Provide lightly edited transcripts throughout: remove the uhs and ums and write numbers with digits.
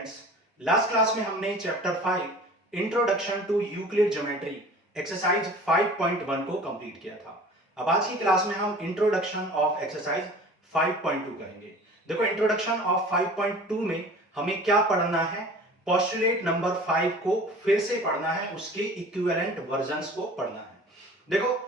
Students, last class में हमने chapter 5 introduction to Euclid geometry exercise 5.1 को कंप्लीट किया था। अब आज की क्लास में हम इंट्रोडक्शन ऑफ एक्सरसाइज 5.2 करेंगे। देखो, इंट्रोडक्शन ऑफ 5.2 में हमें क्या पढ़ना है? पोस्टुलेट नंबर 5 को फिर से पढ़ना है, उसके इक्विवेलेंट वर्जन्स को पढ़ना है। देखो,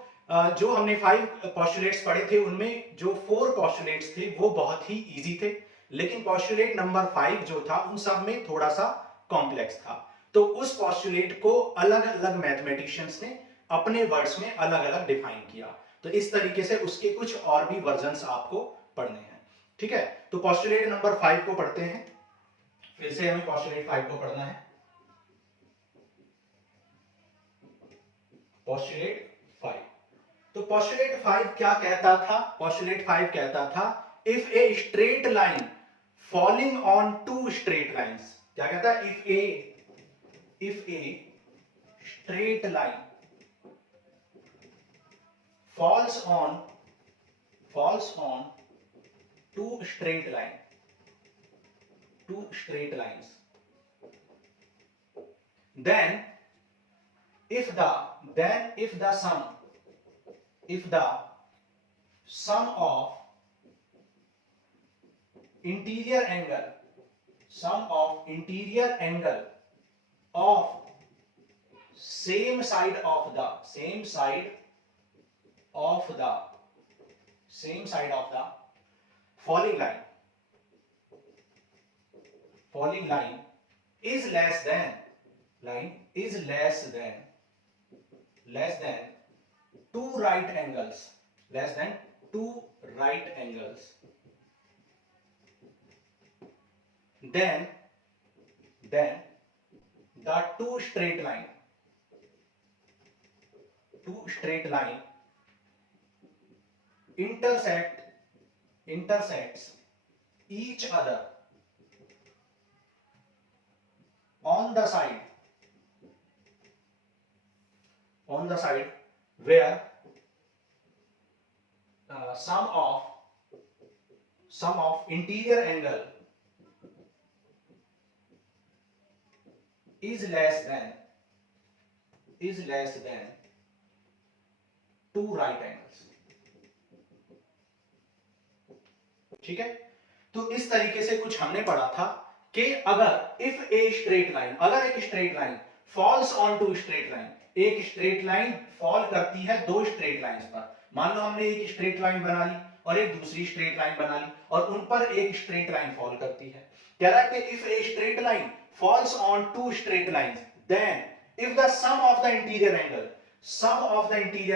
जो हमने 5 पोस्टुलेट्स पढ़े थे उनमें जो 4 पोस्टुलेट्स थे वो बहुत ही इजी थे, लेकिन पोस्टुलेट नंबर 5 जो था उन सब में थोड़ा सा कॉम्प्लेक्स था। तो उस पोस्टुलेट को अलग अलग मैथमेटिशियंस ने अपने वर्ड्स में अलग अलग डिफाइन किया। तो इस तरीके से उसके कुछ और भी वर्जन्स आपको पढ़ने हैं। ठीक है, तो पोस्टुलेट नंबर 5 को पढ़ते हैं। फिर से हमें पोस्टुलेट 5 को पढ़ना है। पोस्टुलेट 5, तो पोस्टुलेट 5 क्या कहता था? पोस्टुलेट 5 कहता था if a straight line falling on two straight lines, क्या कहता है? If a straight line falls on two straight lines, then if the sum of interior angle of same side of the falling line is less than two right angles, then the two straight line intersects each other on the side where sum of interior angle is less than two right angles। ठीक है, तो इस तरीके से कुछ हमने पढ़ा था कि अगर एक straight line falls on two straight line, एक स्ट्रेट लाइन फॉल करती है दो स्ट्रेट लाइंस पर। मान लो हमने एक स्ट्रेट लाइन बना ली और एक दूसरी स्ट्रेट लाइन बना ली और उन पर एक स्ट्रेट लाइन फॉल करती है। कह रहा है कि if a straight line falls on two straight lines, then if the sum of the interior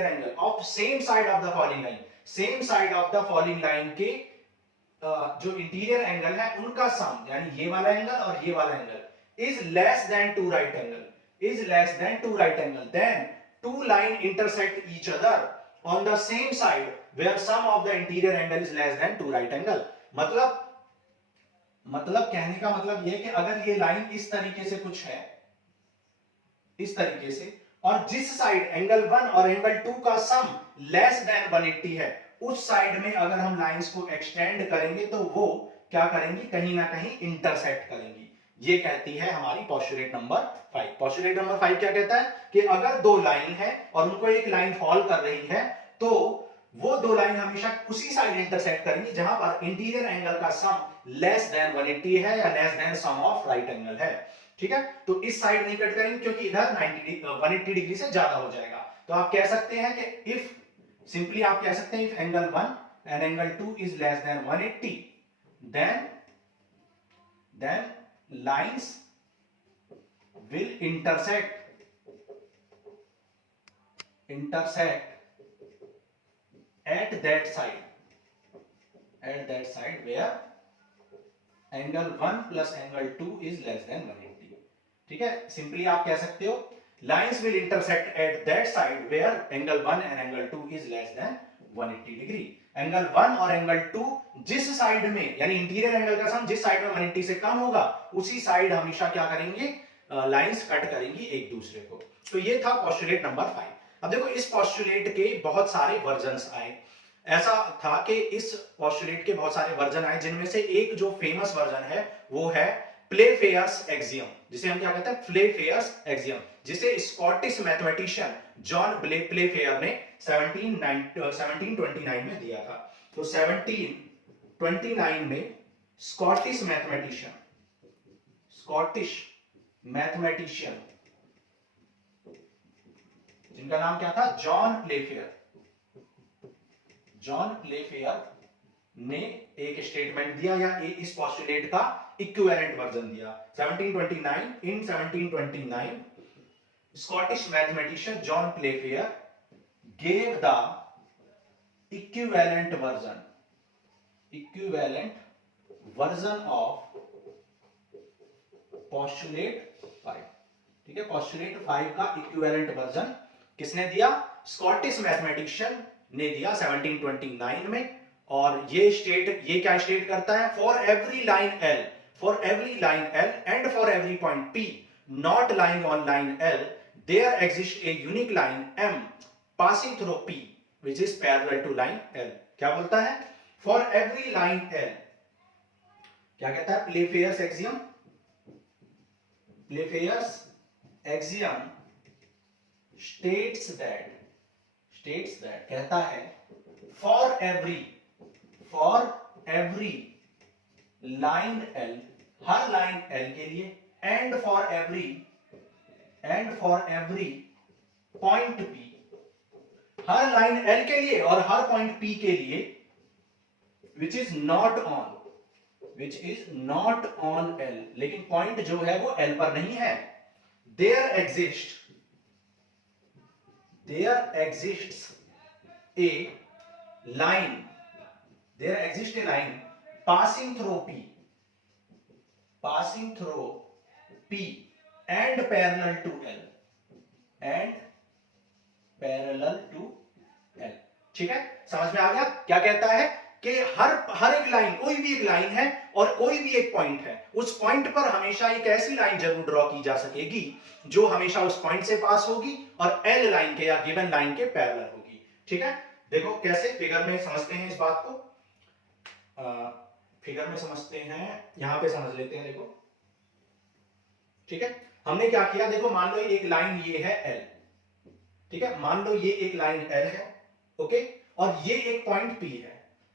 angle of same side of the falling line के जो इंटीरियर एंगल है उनका सम, यानी ये वाला एंगल और ये वाला angle is less than two right angle, then two line intersect each other on the same side where sum of the interior angle is less than two right angle. मतलब कहने का मतलब ये कि अगर ये लाइन इस तरीके से कुछ है, इस तरीके से, और जिस साइड एंगल 1 और एंगल 2 का सम लेस देन 180 है, उस साइड में अगर हम लाइंस को एक्सटेंड करेंगे तो वो क्या करेंगी? कहीं ना कहीं इंटरसेक्ट करेंगी। ये कहती है हमारी पोस्टुलेट नंबर 5। पोस्टुलेट नंबर 5 क्या कहता है कि अगर दो लाइन है और उनको एक लाइन फॉल कर रही है तो वो दो लाइन हमेशा उसी साइड इंटरसेक्ट करेंगी जहां पर इंटीरियर एंगल का सम लेस देन 180 है या less than sum of right angle है। ठीक है, तो इस साइड नहीं कट करेंगे क्योंकि इधर 180 डिग्री से ज्यादा हो जाएगा। तो आप कह सकते हैं कि इफ सिंपली आप कह सकते हैं if angle 1 and angle 2 is less then 180, then lines will intersect at that side where angle 1 plus angle 2 is less than 180। ठीक है, सिंपली आप कह सकते हो lines will intersect at that side where angle 1 and angle 2 is less than 180 degree. Angle 1 और angle 2 जिस side में, यानी इंटीरियर एंगल का सम जिस साइड में 180 से कम होगा उसी साइड हमेशा क्या करेंगे? लाइंस कट करेंगी एक दूसरे को। तो ये था पोस्टुलेट नंबर 5। अब देखो, इस पोस्टुलेट के बहुत सारे वर्जन्स आए। ऐसा था कि इस पोस्टुलेट के बहुत सारे वर्जन आए जिनमें से एक जो फेमस वर्जन है वो है प्लेफेयर्स एक्सियम, जिसे हम क्या कहते हैं, प्लेफेयर्स एक्सियम, जिसे स्कॉटिश मैथमेटिशियन जॉन प्लेफेयर ने 1729 में दिया था। तो 1729 में स्कॉटिश मैथमेटिशियन जिनका नाम क्या था, जॉन प्लेफेयर ने एक स्टेटमेंट दिया या इस पोस्टुलेट का इक्विवेलेंट वर्जन दिया। 1729 Scottish mathematician John Playfair gave the equivalent version of postulate 5। ठीक है, postulate 5 का इक्विवेलेंट वर्जन किसने दिया, स्कॉटिश मैथमेटिशियन ने दिया 1729 में। और ये क्या स्टेट करता है, for every line L and for every point P not lying on line L there exist a unique line M passing through P which is parallel to line L। क्या बोलता है, for every line L, क्या कहता है, प्लेफेयर्स axiom states that कहता है for every line L, her line L के लिए, and for every point P, her line L के लिए और हर पॉइंट P के लिए, which is not on L, लेकिन पॉइंट जो है वो L पर नहीं है, there exists a line passing through P and parallel to L ठीक है, समझ में आ गया। क्या कहता है कि हर एक लाइन, कोई भी एक लाइन है और कोई भी एक पॉइंट है, उस पॉइंट पर हमेशा एक ऐसी लाइन जरूर ड्रॉ की जा सकेगी जो हमेशा उस पॉइंट से पास होगी और L लाइन के या गिवन लाइन के पैरेलल होगी। ठीक है, देखो कैसे फिगर में समझते हैं इस बात को, फिगर में समझते हैं, यहां पे समझ लेते हैं। देखो ठीक है, हमने क्या किया, देखो मान लो एक लाइन ये है L, ठीक है, मान लो ये एक लाइन L है, ओके, और ये एक पॉइंट P है,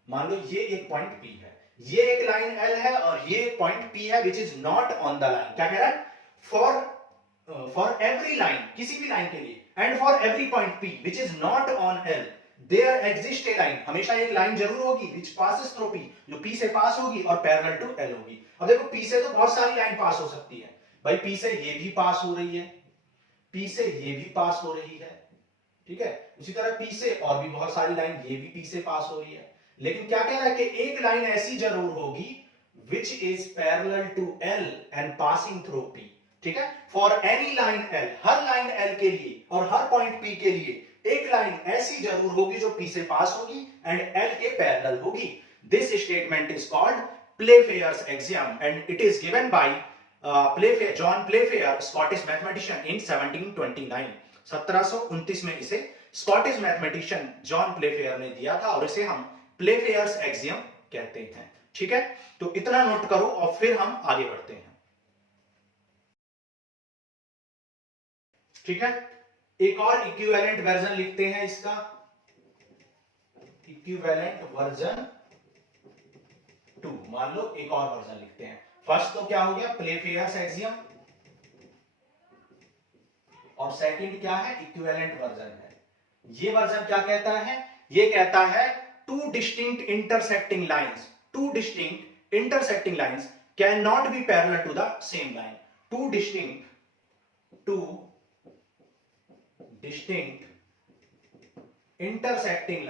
मान लो ये एक पॉइंट P है, ये एक लाइन L है और ये एक पॉइंट P है विच is not on the line. क्या कह रहा है, फॉर एवरी लाइन, किसी भी लाइन के लिए, and for every point P which is not on L there exist a line, हमेशा एक लाइन जरूर होगी विच पासेस थ्रू P, जो P से पास होगी और पैरेलल टू L होगी। अब देखो P से तो बहुत सारी लाइन पास हो सकती है भाई, P से ये भी पास हो रही है, P से ये भी पास हो रही है, ठीक है, उसी तरह P से और भी बहुत सारी लाइन, ये भी P से पास हो रही है, लेकिन क्या कह रहा है कि एक लाइन ऐसी जरूर होगी which is parallel to L and passing through P। ठीक है, for any line L, her line L के लिए और हर पॉइंट P के लिए एक लाइन ऐसी जरूर होगी जो P से पास होगी एंड L के पैरेलल होगी। This statement is called Playfair's axiom and it is given by John Playfair, Scottish mathematician in 1729। 1729 में इसे स्कॉटिश मैथमेटिशियन जॉन प्लेफेयर ने दिया था और इसे हम प्लेफेयर्स एक्सियम कहते हैं। ठीक है, तो इतना नोट करो और फिर हम आगे बढ़ते हैं। ठीक है, एक और इक्विवेलेंट वर्जन लिखते हैं इसका, इक्विवेलेंट वर्जन 2, मान लो एक और वर्जन लिखते हैं। फर्स्ट तो क्या हो गया, प्लेफेयर्स एक्सियम, और सेकंड क्या है, इक्विवेलेंट वर्जन है। ये वर्जन क्या कहता है, ये कहता है two distinct intersecting lines can not be parallel to the same line. Two distinct intersecting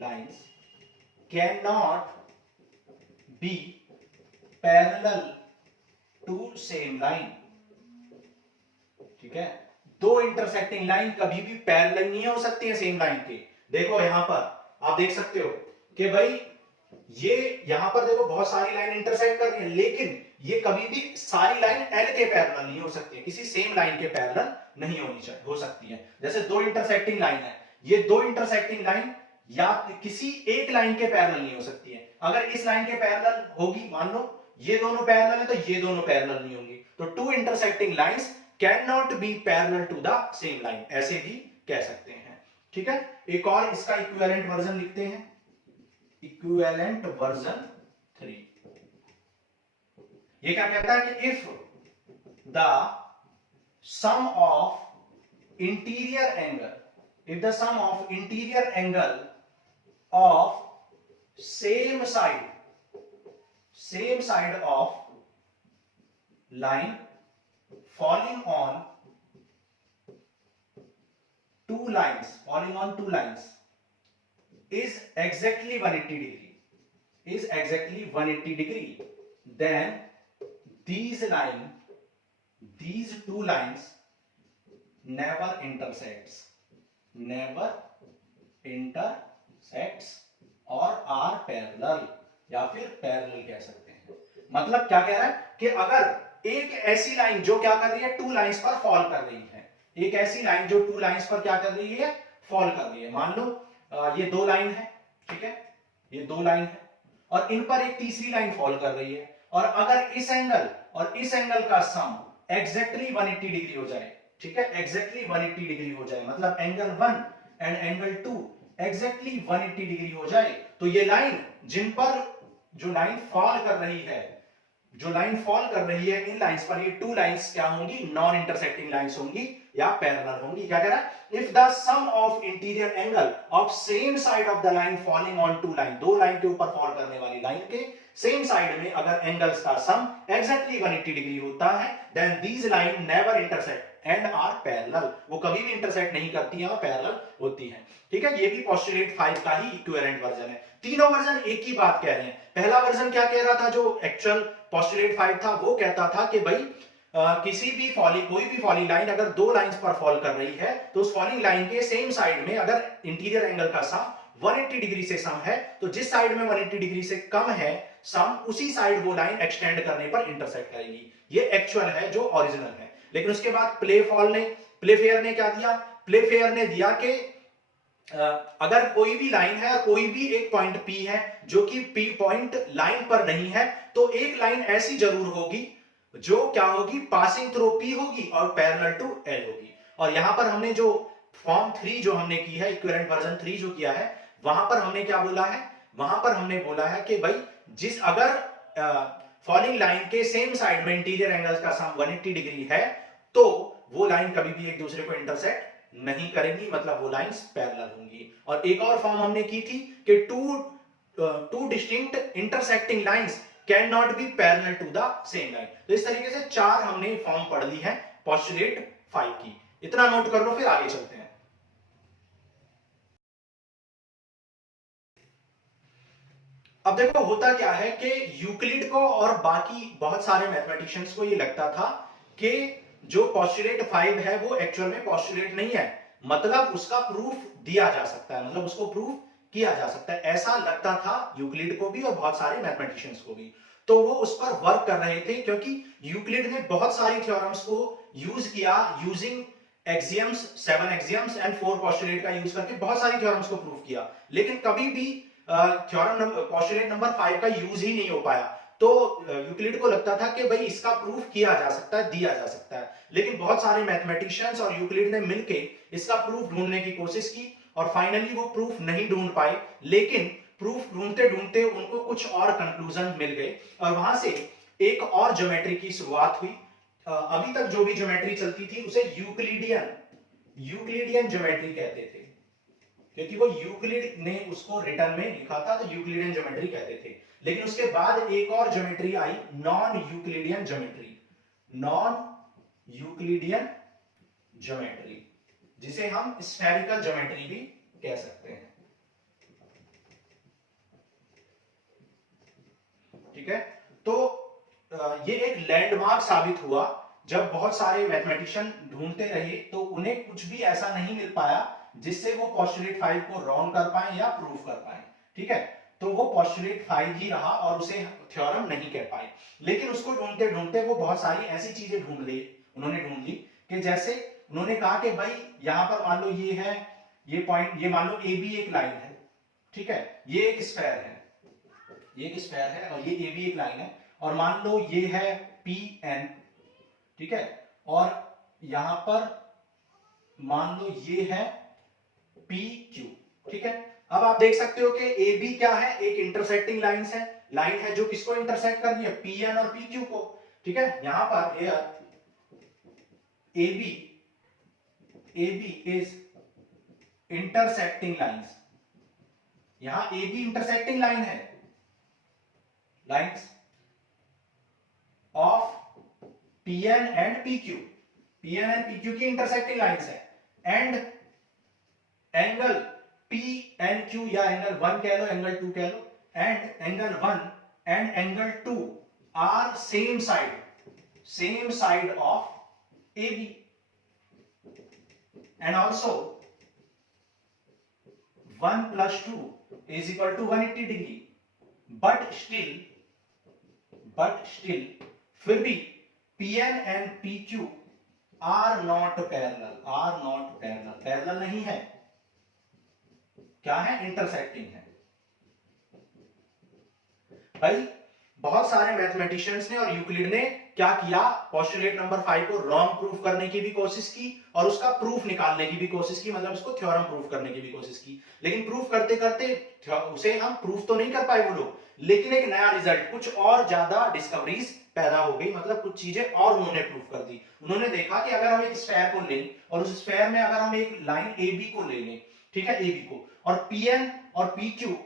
lines cannot be parallel to same line। ठीक है, दो इंटरसेक्टिंग लाइन कभी भी पैरेलल नहीं हो सकती है सेम लाइन के। देखो यहां पर आप देख सकते हो कि भाई ये यहां पर देखो बहुत सारी लाइन इंटरसेक्ट कर रही है, लेकिन ये कभी भी सारी लाइन L के पैरेलल नहीं हो सकती है, किसी सेम लाइन के पैरेलल नहीं हो सकती है। जैसे दो इंटरसेक्टिंग लाइन है, ये दो इंटरसेक्टिंग लाइन या किसी एक लाइन के पैरेलल नहीं हो सकती है। अगर इस लाइन के पैरेलल होगी, मान लो ये दोनों पैरेलल है, तो ये दोनों पैरेलल नहीं होंगी। तो two intersecting lines can not be parallel to the same line, ऐसे भी कह सकते हैं। ठीक है, एक और इसका इक्विवेलेंट वर्जन लिखते हैं, इक्विवेलेंट वर्जन 3। ये क्या कहता है कि if the sum of interior angle, if the sum of interior angle of same side of line falling on two lines is exactly 180 degree, then these two lines never intersects और are parallel, या फिर parallel कह सकते हैं। मतलब क्या कह रहा है कि अगर एक ऐसी लाइन जो क्या कर रही है, टू लाइंस पर फॉल कर रही है, एक ऐसी लाइन जो टू लाइंस पर क्या कर रही है, फॉल कर रही है। मान लो ये दो लाइन है, ठीक है, ये दो लाइन है और इन पर एक तीसरी लाइन फॉल कर रही है, और अगर इस एंगल और इस एंगल का सम एग्जैक्टली 180 डिग्री हो जाए, ठीक है, एग्जैक्टली 180 डिग्री हो जाए, मतलब angle 1 and angle 2 exactly 180 degree हो जाए, तो ये लाइन जिन पर जो लाइन फॉल कर रही है, इन लाइंस पर ये टू लाइंस क्या होंगी, नॉन इंटरसेक्टिंग लाइंस होंगी या पैरेलल होंगी। क्या कह रहा है, if the sum of interior angle of same side of the line falling on two line, दो लाइन के ऊपर फॉल करने वाली लाइन के सेम साइड में अगर एंगल्स का सम एग्जैक्टली 180 डिग्री होता है, then these line never intersect and are parallel, वो कभी भी इंटरसेक्ट नहीं करती है और पैरेलल होती है। ठीक है, ये भी पोस्टुलेट 5 का ही इक्विवेलेंट वर्जन है। तीनों वर्जन एक ही बात कह रहे हैं। पहला वर्जन क्या कह रहा था, जो एक्चुअल पोस्टुलेट 5 था, वो कहता था कि भाई किसी भी कोई भी फॉलिंग लाइन अगर दो लाइंस पर फॉल कर रही है, तो उस फॉलिंग लाइन के सेम साइड में अगर इंटीरियर एंगल का सम 180 डिग्री से सम है, तो जिस साइड में 180 डिग्री से कम है सम, उसी साइड वो लाइन एक्सटेंड करने पर इंटरसेक्ट करेगी। ये एक्चुअल है जो ओरिजिनल है। लेकिन उसके बाद प्लेफेयर ने क्या दिया, प्लेफेयर ने दिया कि अगर कोई भी लाइन है, कोई भी एक पॉइंट P है जो कि P पॉइंट लाइन पर नहीं है, तो एक लाइन ऐसी जरूर होगी जो क्या होगी, पासिंग थ्रू P होगी और पैरेलल टू L होगी। और यहां पर हमने जो फॉर्म 3 जो हमने की है, इक्विवेलेंट वर्जन 3 जो किया है, वहां पर हमने क्या बोला है, वहां पर हमने बोला है कि भाई जिस अगर फॉलिंग लाइन के सेम साइड में इंटीरियर एंगल्स का सम 180 डिग्री है, तो वो लाइन कभी भी एक दूसरे को इंटरसेक्ट नहीं करेंगी, मतलब वो लाइंस पैरेलल होंगी। और एक और फॉर्म हमने की थी कि two distinct intersecting lines can not be parallel to the same line. तो इस तरीके से 4 हमने फॉर्म पढ़ ली है पोस्टुलेट 5 की। इतना नोट कर लो, फिर आगे चलते हैं। अब देखो होता क्या है कि यूक्लिड को और बाकी बहुत सारे मैथमेटिशियंस को ये लगता था कि जो पोस्टुलेट 5 है वो एक्चुअल में पोस्टुलेट नहीं है, मतलब उसका प्रूफ दिया जा सकता है, मतलब उसको प्रूफ किया जा सकता है, ऐसा लगता था यूक्लिड को भी और बहुत सारे मैथमेटिशियंस को भी। तो वो उस पर वर्क कर रहे थे, क्योंकि यूक्लिड ने बहुत सारी थ्योरम्स को यूज किया, using axioms, 7 axioms and 4 postulate का यूज करके बहुत सारी थ्योरम्स को प्रूफ किया, लेकिन कभी भी थ्योरम पोस्टुलेट नंबर 5 का यूज ही नहीं हो पाया। तो यूक्लिड को लगता था कि भाई इसका प्रूफ किया जा सकता है, दिया जा सकता है, लेकिन बहुत सारे मैथमेटिशियंस और यूक्लिड ने मिलके इसका प्रूफ ढूंढने की कोशिश की और फाइनली वो प्रूफ नहीं ढूंढ पाए। लेकिन प्रूफ ढूंढते ढूंढते उनको कुछ और कंक्लूजन मिल गए और वहां से एक और ज्योमेट्री की शुरुआत हुई। अभी तक जो भी ज्योमेट्री चलती थी उसे यूक्लिडियन ज्योमेट्री कहते थे, क्योंकि वो यूक्लिड ने उसको रिटर्न में लिखा था, तो यूक्लिडियन ज्योमेट्री कहते थे। लेकिन उसके बाद एक और ज्योमेट्री आई, नॉन यूक्लिडियन ज्योमेट्री, जिसे हम स्फेरिकल ज्योमेट्री भी कह सकते हैं। ठीक है, तो ये एक लैंडमार्क साबित हुआ। जब बहुत सारे मैथमेटिशियन ढूंढते रहे तो उन्हें कुछ भी ऐसा नहीं मिल पाया जिससे वो पोस्टुलेट 5 को रॉन्ग कर पाए या प्रूफ कर पाए। ठीक है, तो वो पोस्टुलेट 5 ही रहा और उसे थ्योरम नहीं कह पाए। लेकिन उसको ढूंढते ढूंढते वो बहुत सारी ऐसी चीजें ढूंढ ली कि जैसे उन्होंने कहा कि भाई यहां पर मान लो ये है, ये पॉइंट, ये मान लो ए बी एक लाइन है, ठीक है, ये एक स्फेयर है, ये एक स्फेयर है और ये ए बी एक लाइन है, और मान लो ये है पी एन, ठीक है, और यहां पर मान लो ये है पी क्यू, ठीक है। अब आप देख सकते हो कि ए बी क्या है, एक इंटरसेक्टिंग लाइन है, लाइन है जो किसको इंटरसेक्ट कर रही है, पी एन और पी क्यू को, ठीक है। यहां पर A B is intersecting lines, यहां ए बी इंटरसेक्टिंग लाइन है, lines of P N and P Q, P N and P Q की इंटरसेक्टिंग लाइंस है, and angle P N Q या एंगल 1 कह लो, एंगल 2 कह लो, and angle 1 and angle 2 are same side of A B, and also 1 plus 2 is equal to 180 degree, but still फिर भी Pn and PQ are not parallel नहीं है, क्या है, इंटरसेक्टिंग है। भाई बहुत सारे मैथमेटिशियंस ने और यूक्लिड ने क्या किया, पोस्टुलेट नंबर 5 को रॉन्ग प्रूफ करने की भी कोशिश की और उसका प्रूफ निकालने की भी कोशिश की, मतलब उसको थ्योरम प्रूफ करने की भी कोशिश की, लेकिन प्रूफ करते करते उसे हम प्रूफ तो नहीं कर पाए वो लोग, लेकिन एक नया रिजल्ट, कुछ और ज्यादा डिस्कवरीज पैदा हो गई, मतलब कुछ चीजें और उन्होंने प्रूफ कर दी। उन्होंने देखा कि अगर हम एक स्फेयर को लें और उस स्फेयर में अगर हम एक लाइन ए बी को ले लें, ठीक है, ए बी को, और पी एन और पी क्यू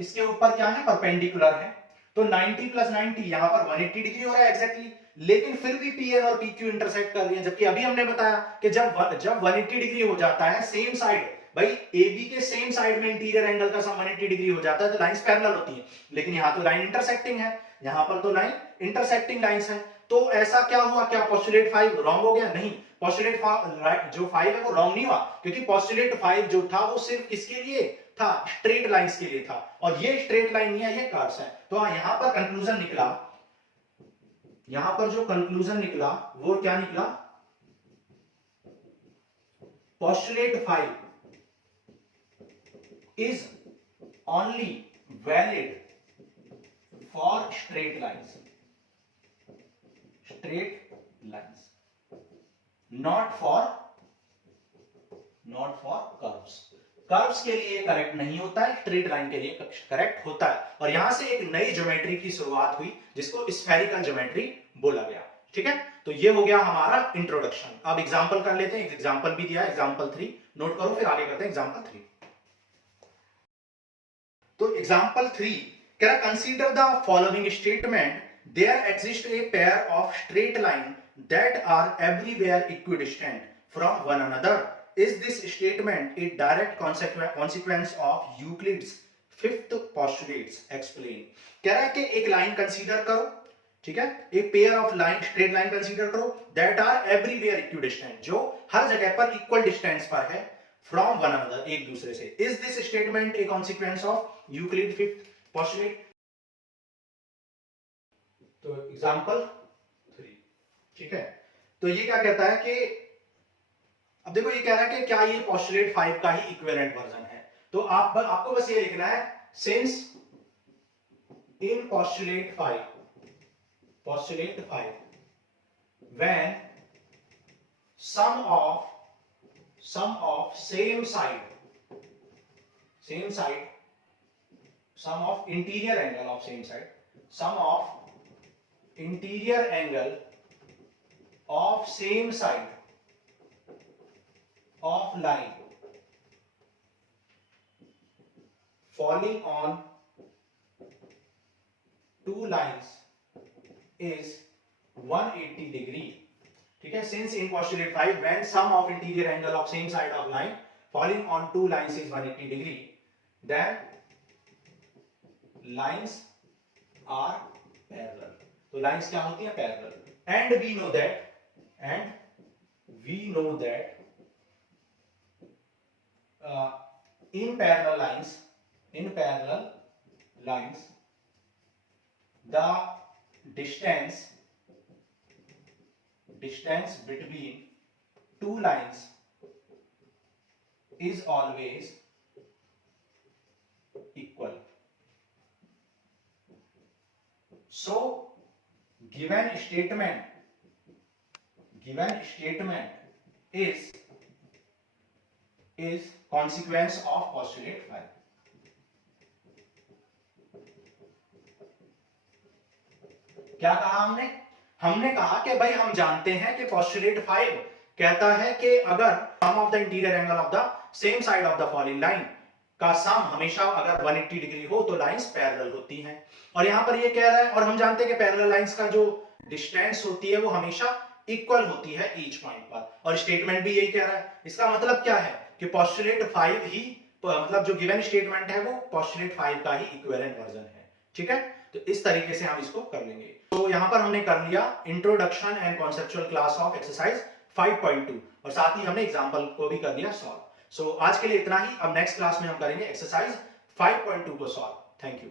इसके ऊपर क्या है, परपेंडिकुलर है, तो 90 प्लस 90 यहां पर 180 डिग्री हो रहा है एग्जैक्टली, लेकिन फिर भी पी एन और पी क्यू इंटरसेक्ट कर रही है, जबकि अभी हमने बताया कि जब 180 डिग्री हो जाता है सेम साइड, भाई ए बी के सेम साइड में इंटीरियर एंगल का सम 180 डिग्री हो जाता है तो लाइंस पैरेलल होती है, लेकिन यहां तो लाइन इंटरसेक्टिंग है, यहां पर तो लाइन इंटरसेक्टिंग लाइंस है, तो ऐसा क्या हुआ, क्या पोस्टुलेट 5 रॉन्ग हो गया, नहीं, पोस्टुलेट जो 5 है वो रॉन्ग नहीं हुआ, क्योंकि पोस्टुलेट 5 जो था वो सिर्फ किसके लिए था, स्ट्रेट लाइंस के लिए था, और ये स्ट्रेट लाइन नहीं है, ये कर्व्स है। तो यहां पर कंक्लूजन निकला, यहां पर जो कंक्लूजन निकला वो क्या निकला, postulate 5 is only valid for straight lines, not for curves, curves के लिए करेक्ट नहीं होता है, स्ट्रेट लाइन के लिए करेक्ट होता है, और यहां से एक नई ज्योमेट्री की शुरुआत हुई जिसको स्फेरिकल ज्योमेट्री बोला गया, ठीक है। तो ये हो गया हमारा इंट्रोडक्शन। अब एग्जांपल कर लेते हैं, एग्जांपल भी दिया है, एग्जांपल 3 नोट करो, फिर आगे करते हैं एग्जांपल 3। तो एग्जांपल 3 कह रहा, consider the following statement, there exist a pair of straight line that are everywhere equidistant from one another, is this statement a direct consequence of Euclid's fifth postulates? Explain। कह रहा है कि एक line consider करो, ठीक है, एक pair of line, straight line consider करो, दैट आर एवरीवेयर इक्विडिस्टेंट, जो हर जगह पर इक्वल डिस्टेंस पर है, फ्रॉम वन अनदर, एक दूसरे से। Is this statement A consequence of Euclid fifth postulate? तो एग्जांपल 3, ठीक है, तो ये क्या कहता है कि अब देखो ये कह रहा है कि क्या ये पोस्टुलेट 5 का ही इक्विवेलेंट वर्जन है, तो आपको बस ये लिखना है, since in postulate 5 when sum of same side sum of interior angle of same side, sum of interior angle of same side of line falling on two lines is 180 degree, ठीक है। Since in postulate 5 when sum of interior angle of same side of line falling on two lines is 180 degree, then lines are parallel, तो lines क्या होती है, parallel, and we know that in parallel lines the distance between two lines is always So given statement is consequence of postulate 5. क्या कहा हमने? हमने कहा कि भाई हम जानते हैं कि पोस्टुलेट 5 कहता है कि अगर sum of the interior angle of the same side of the following line का सम हमेशा अगर 180 डिग्री हो तो लाइंस पैरेलल होती हैं। और यहां पर ये कह रहा है, और हम जानते हैं कि पैरेलल लाइंस का जो डिस्टेंस होती है वो हमेशा इक्वल होती है ईच पॉइंट पर, और स्टेटमेंट भी यही कह रहा है। इसका मतलब क्या है कि पोस्टुलेट 5 ही, मतलब जो गिवन स्टेटमेंट है वो पोस्टुलेट 5 का ही इक्विवेलेंट वर्जन है। ठीक है, तो इस तरीके से हम इसको कर लेंगे। तो यहां पर हमने कर लिया introduction and conceptual class of exercise 5.2, और साथ ही हमने एग्जांपल को भी कर लिया सॉल्व। सो आज के लिए इतना ही। अब नेक्स्ट क्लास में हम करेंगे एक्सरसाइज 5.2 को सॉल्व। Thank you.